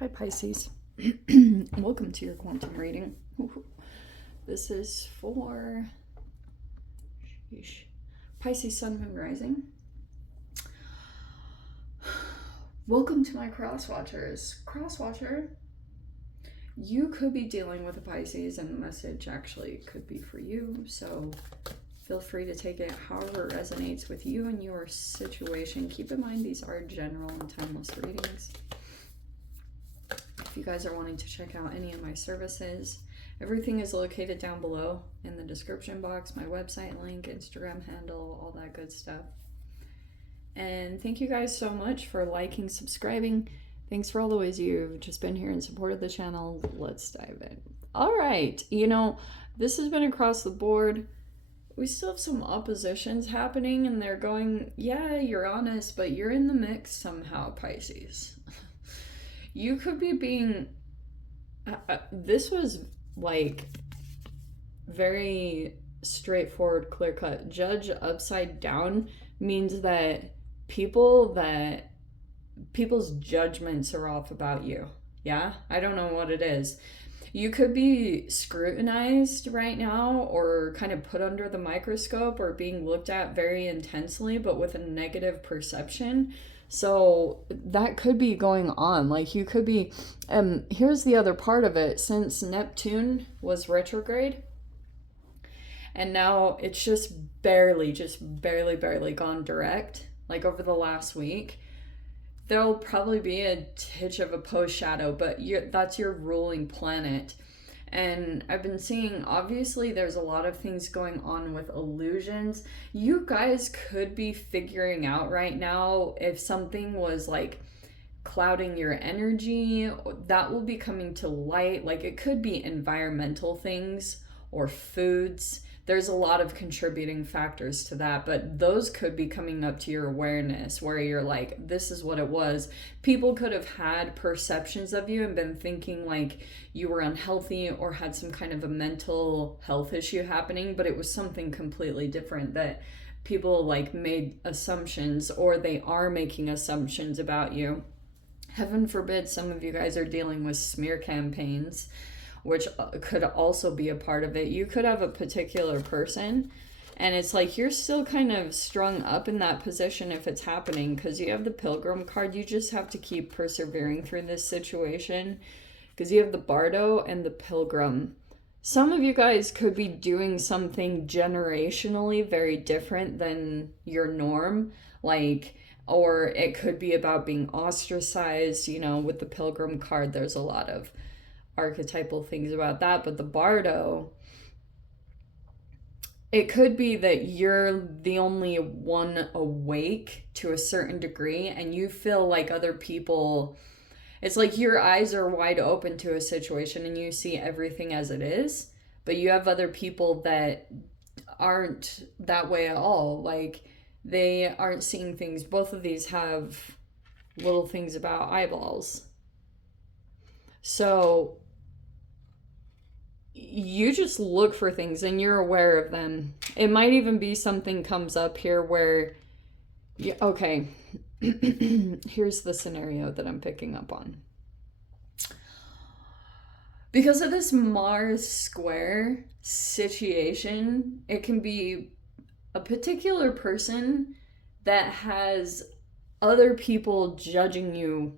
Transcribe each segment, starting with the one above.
Hi Pisces. Welcome to your quantum reading. This is for Pisces Sun, Moon, Rising. Welcome to my cross watchers. Cross watcher, you could be dealing with a Pisces and the message actually could be for you, so feel free to take it however it resonates with you and your situation. Keep in mind these are general and timeless readings. If you guys are wanting to check out any of my services, everything is located down below in the description box, my website link, Instagram handle, all that good stuff. And thank you guys so much for liking, subscribing. Thanks for all the ways you've just been here and supported the channel. Let's dive in. All right, this has been across the board. We still have some oppositions happening and they're going, yeah, you're honest, but you're in the mix somehow, Pisces. You could be being, this was like very straightforward, clear cut. Judge upside down means that people's judgments are off about you. Yeah, I don't know what it is. You could be scrutinized right now or kind of put under the microscope or being looked at very intensely, but with a negative perception. So that could be going on. Like you could be, here's the other part of it. Since Neptune was retrograde, and now it's just barely gone direct, like over the last week, there'll probably be a titch of a post shadow, but that's your ruling planet. And I've been seeing, obviously, there's a lot of things going on with illusions. You guys could be figuring out right now if something was like clouding your energy. That will be coming to light. Like it could be environmental things or foods. There's a lot of contributing factors to that, but those could be coming up to your awareness where you're like, this is what it was. People could have had perceptions of you and been thinking like you were unhealthy or had some kind of a mental health issue happening, but it was something completely different that people like made assumptions, or they are making assumptions about you. Heaven forbid some of you guys are dealing with smear campaigns, which could also be a part of it. You could have a particular person and it's like you're still kind of strung up in that position if it's happening, because you have the Pilgrim card. You just have to keep persevering through this situation because you have the Bardo and the Pilgrim. Some of you guys could be doing something generationally very different than your norm, like, or it could be about being ostracized. With the Pilgrim card, there's a lot of archetypal things about that, but the Bardo, it could be that you're the only one awake to a certain degree and you feel like other people, it's like your eyes are wide open to a situation and you see everything as it is, but you have other people that aren't that way at all. Like they aren't seeing things. Both of these have little things about eyeballs. So you just look for things and you're aware of them. It might even be something comes up here where, okay, here's the scenario that I'm picking up on. Because of this Mars square situation, it can be a particular person that has other people judging you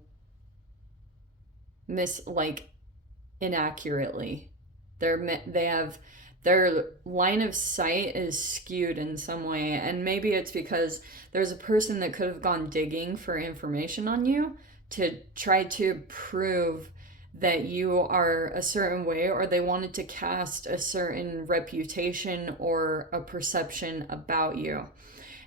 inaccurately. Their line of sight is skewed in some way, and maybe it's because there's a person that could have gone digging for information on you to try to prove that you are a certain way, or they wanted to cast a certain reputation or a perception about you.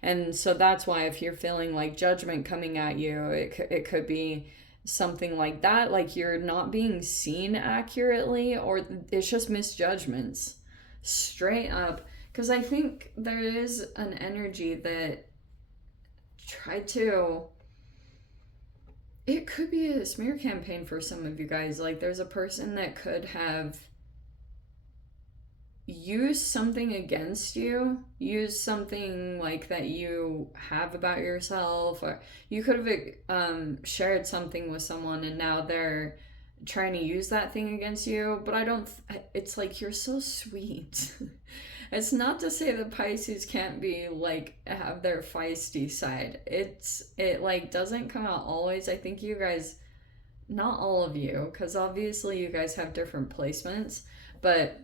And so that's why if you're feeling like judgment coming at you, it could be something like that, like you're not being seen accurately, or it's just misjudgments straight up. Because I think there is an energy that it could be a smear campaign for some of you guys. Like there's a person that could have use something against you, use something like that you have about yourself, or you could have shared something with someone and now they're trying to use that thing against you. But I don't, it's like, you're so sweet. It's not to say that Pisces can't be like, have their feisty side. It like doesn't come out always. I think you guys, not all of you, because obviously you guys have different placements, but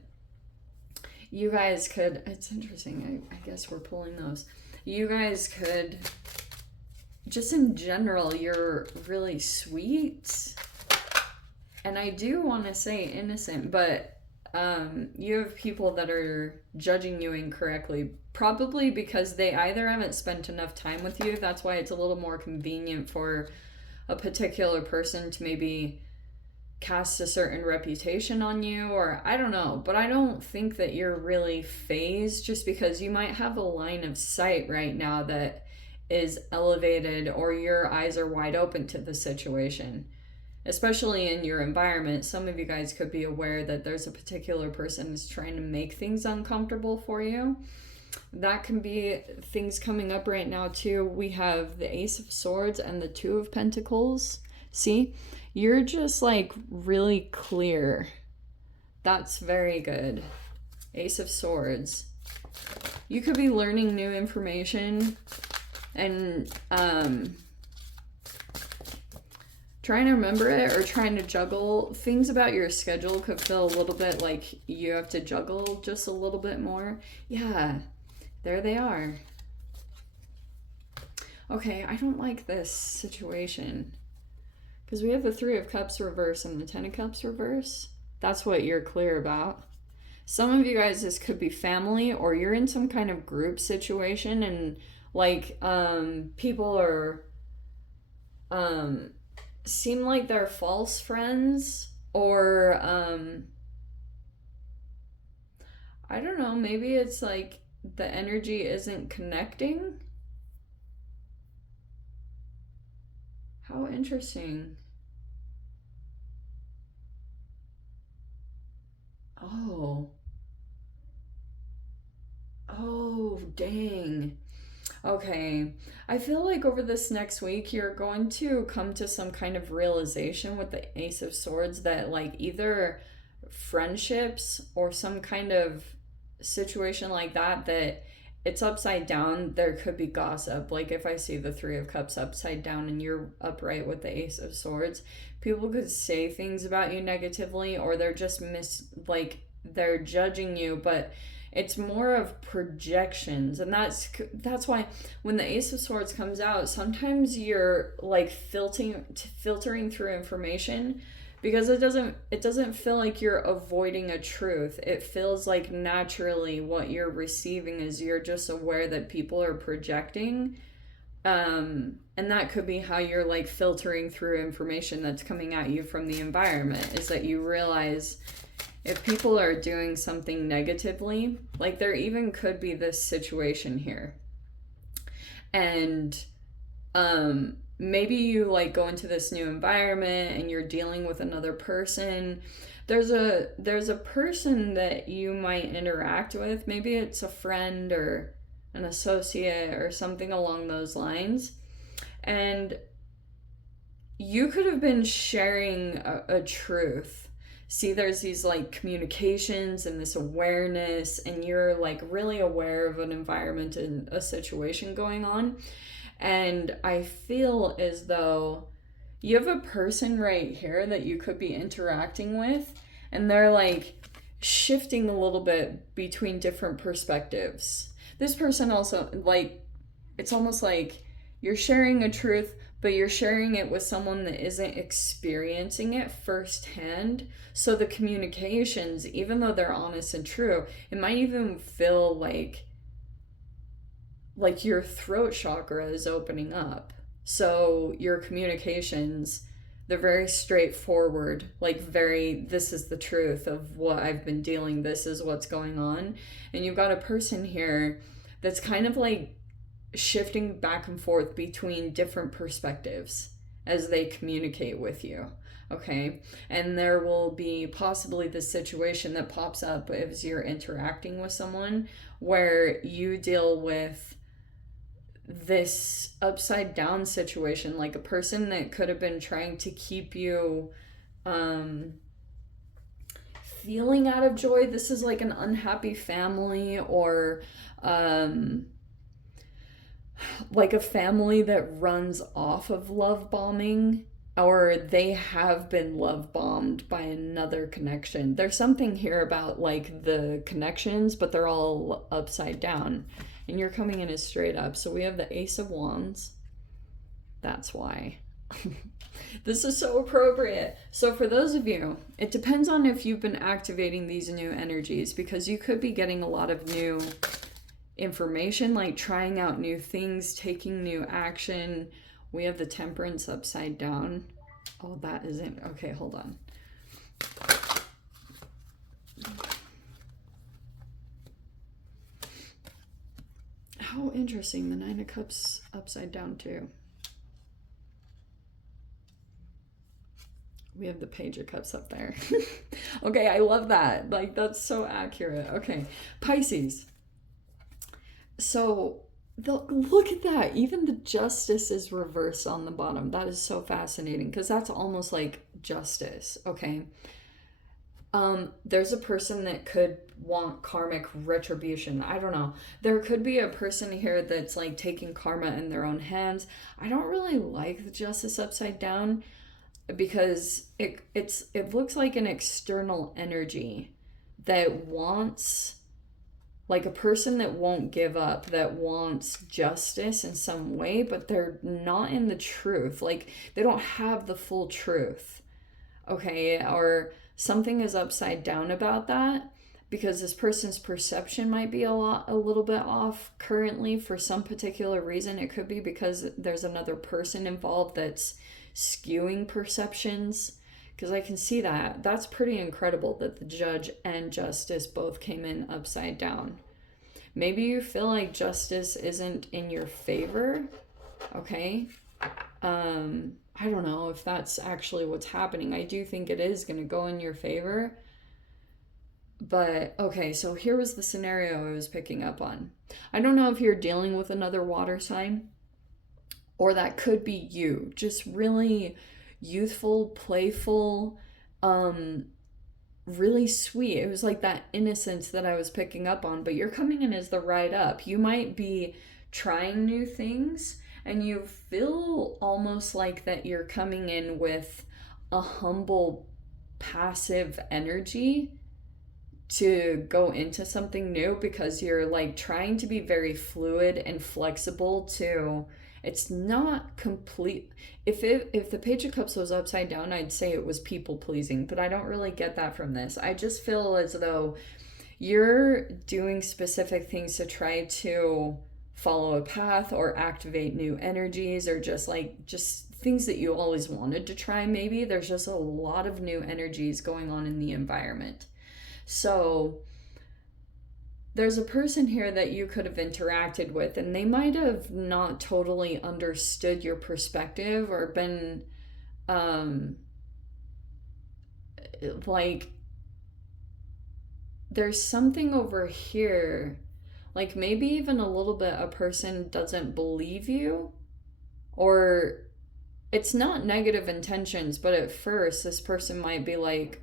you guys could, it's interesting, I guess we're pulling those. You guys could, just in general, you're really sweet. And I do want to say innocent, but you have people that are judging you incorrectly, probably because they either haven't spent enough time with you. That's why it's a little more convenient for a particular person to maybe cast a certain reputation on you, or I don't know. But I don't think that you're really phased, just because you might have a line of sight right now that is elevated, or your eyes are wide open to the situation. Especially in your environment, some of you guys could be aware that there's a particular person who's trying to make things uncomfortable for you. That can be things coming up right now too. We have the Ace of Swords and the Two of Pentacles. See, you're just like really clear. That's very good. Ace of Swords. You could be learning new information and trying to remember it, or trying to juggle things about your schedule. Could feel a little bit like you have to juggle just a little bit more. Yeah, there they are. Okay, I don't like this situation because we have the Three of Cups reverse and the Ten of Cups reverse. That's what you're clear about. Some of you guys, this could be family, or you're in some kind of group situation, and like people are seem like they're false friends, or I don't know, maybe it's like the energy isn't connecting. How interesting. Oh, dang. Okay, I feel like over this next week, you're going to come to some kind of realization with the Ace of Swords that like either friendships or some kind of situation like that, that it's upside down. There could be gossip. Like if I see the Three of Cups upside down and you're upright with the Ace of Swords, people could say things about you negatively, or they're just they're judging you, but it's more of projections. And that's why when the Ace of Swords comes out, sometimes you're like filtering through information, because it doesn't feel like you're avoiding a truth. It feels like naturally what you're receiving is you're just aware that people are projecting. And that could be how you're like filtering through information that's coming at you from the environment, is that you realize if people are doing something negatively, like there even could be this situation here. And maybe you like go into this new environment and you're dealing with another person. There's a person that you might interact with. Maybe it's a friend or an associate or something along those lines. And you could have been sharing a truth. See, there's these like communications and this awareness, and you're like really aware of an environment and a situation going on. And I feel as though you have a person right here that you could be interacting with, and they're like shifting a little bit between different perspectives. This person also, like, it's almost like you're sharing a truth, but you're sharing it with someone that isn't experiencing it firsthand. So the communications, even though they're honest and true, it might even feel like your throat chakra is opening up. So your communications, they're very straightforward, like very, this is the truth of what I've been dealing, this is what's going on. And you've got a person here that's kind of like shifting back and forth between different perspectives. as they communicate with you. Okay, and there will be possibly this situation that pops up as you're interacting with someone where you deal with this upside down situation, like a person that could have been trying to keep you feeling out of joy. This is like an unhappy family, or like a family that runs off of love bombing, or they have been love bombed by another connection. There's something here about like the connections, but they're all upside down, and you're coming in as straight up. So we have the Ace of Wands. That's why. This is so appropriate. So for those of you, it depends on if you've been activating these new energies, because you could be getting a lot of new information, like trying out new things, taking new action. We have the Temperance upside down. Oh, that isn't... Okay, hold on. How interesting. The Nine of Cups upside down too. We have the Page of Cups up there. Okay, I love that. Like, that's so accurate. Okay, Pisces. So, look at that. Even the Justice is reversed on the bottom. That is so fascinating, because that's almost like justice, okay? There's a person that could want karmic retribution. I don't know. There could be a person here that's like taking karma in their own hands. I don't really like the Justice upside down, because it looks like an external energy that wants, like a person that won't give up, that wants justice in some way, but they're not in the truth. Like, they don't have the full truth, okay? Or something is upside down about that, because this person's perception might be a little bit off currently for some particular reason. It could be because there's another person involved that's skewing perceptions, because I can see that. That's pretty incredible that the Judge and Justice both came in upside down. Maybe you feel like justice isn't in your favor, okay? I don't know if that's actually what's happening. I do think it is going to go in your favor. But, okay, so here was the scenario I was picking up on. I don't know if you're dealing with another water sign, or that could be you. Just really youthful, playful, really sweet. It was like that innocence that I was picking up on, but you're coming in as the right up. You might be trying new things, and you feel almost like that you're coming in with a humble, passive energy to go into something new, because you're like trying to be very fluid and flexible to... It's not complete. If the Page of Cups was upside down, I'd say it was people pleasing, but I don't really get that from this. I just feel as though you're doing specific things to try to follow a path or activate new energies, or just things that you always wanted to try. Maybe there's just a lot of new energies going on in the environment. So there's a person here that you could have interacted with, and they might have not totally understood your perspective, or been like, there's something over here, like maybe even a little bit a person doesn't believe you, or it's not negative intentions, but at first this person might be like,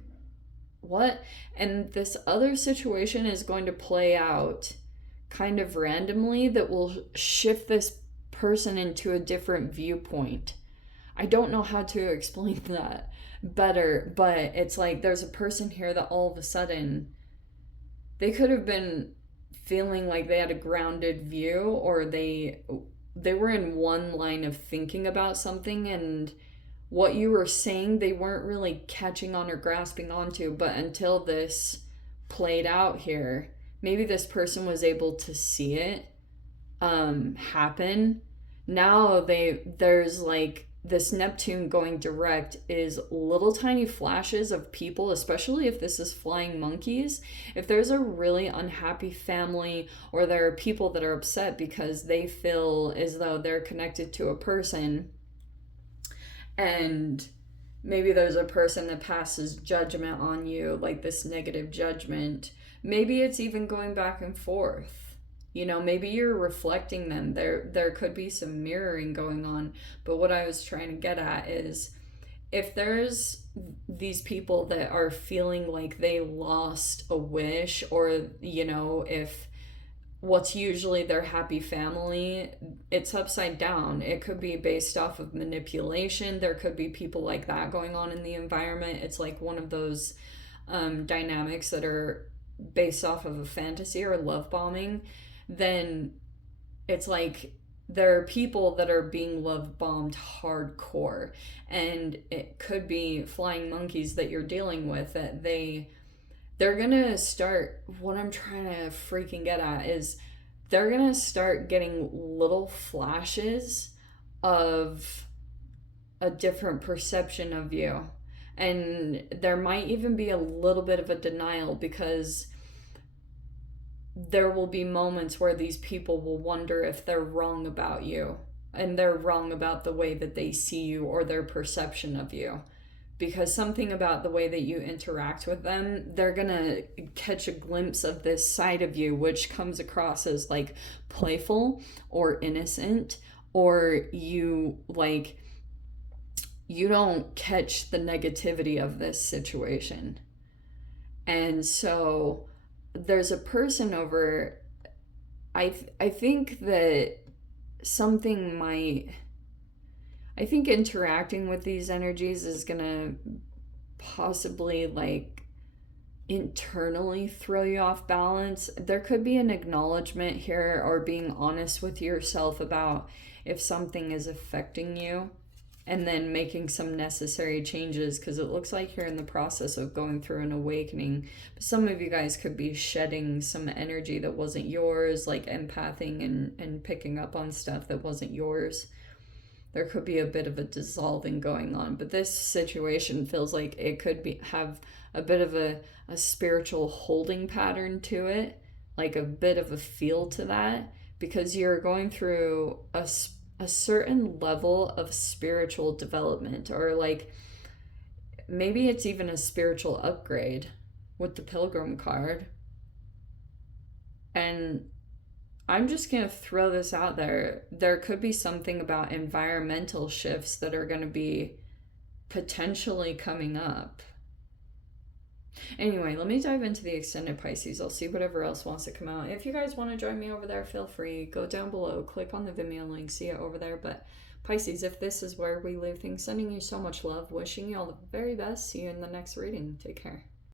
what? And this other situation is going to play out kind of randomly that will shift this person into a different viewpoint. I don't know how to explain that better, but it's like there's a person here that all of a sudden they could have been feeling like they had a grounded view, or they were in one line of thinking about something, and what you were saying they weren't really catching on or grasping onto. But until this played out here, maybe this person was able to see it happen. Now there's like this Neptune going direct is little tiny flashes of people, especially if this is flying monkeys. If there's a really unhappy family, or there are people that are upset because they feel as though they're connected to a person, And maybe there's a person that passes judgment on you, like this negative judgment. Maybe it's even going back and forth. You know, maybe you're reflecting them. There could be some mirroring going on. But what I was trying to get at is, if there's these people that are feeling like they lost a wish, or, you know, if what's usually their happy family, it's upside down. It could be based off of manipulation. There could be people like that going on in the environment. It's like one of those dynamics that are based off of a fantasy or love bombing. Then it's like there are people that are being love bombed hardcore, and it could be flying monkeys that you're dealing with, that they're gonna start, what I'm trying to freaking get at is, they're gonna start getting little flashes of a different perception of you. And there might even be a little bit of a denial, because there will be moments where these people will wonder if they're wrong about you, and they're wrong about the way that they see you or their perception of you. Because something about the way that you interact with them, they're gonna catch a glimpse of this side of you, which comes across as like playful or innocent, or you don't catch the negativity of this situation. And so there's a person over, I think that something might, I think interacting with these energies is gonna possibly like internally throw you off balance. There could be an acknowledgement here, or being honest with yourself about if something is affecting you, and then making some necessary changes, because it looks like you're in the process of going through an awakening. But some of you guys could be shedding some energy that wasn't yours, like empathing and picking up on stuff that wasn't yours. There could be a bit of a dissolving going on, but this situation feels like it could have a bit of a spiritual holding pattern to it, like a bit of a feel to that, because you're going through a certain level of spiritual development, or like maybe it's even a spiritual upgrade with the Pilgrim card. And I'm just going to throw this out there. There could be something about environmental shifts that are going to be potentially coming up. Anyway, let me dive into the extended Pisces. I'll see whatever else wants to come out. If you guys want to join me over there, feel free. Go down below, click on the Vimeo link, see it over there. But Pisces, if this is where we leave things, sending you so much love, wishing you all the very best. See you in the next reading. Take care.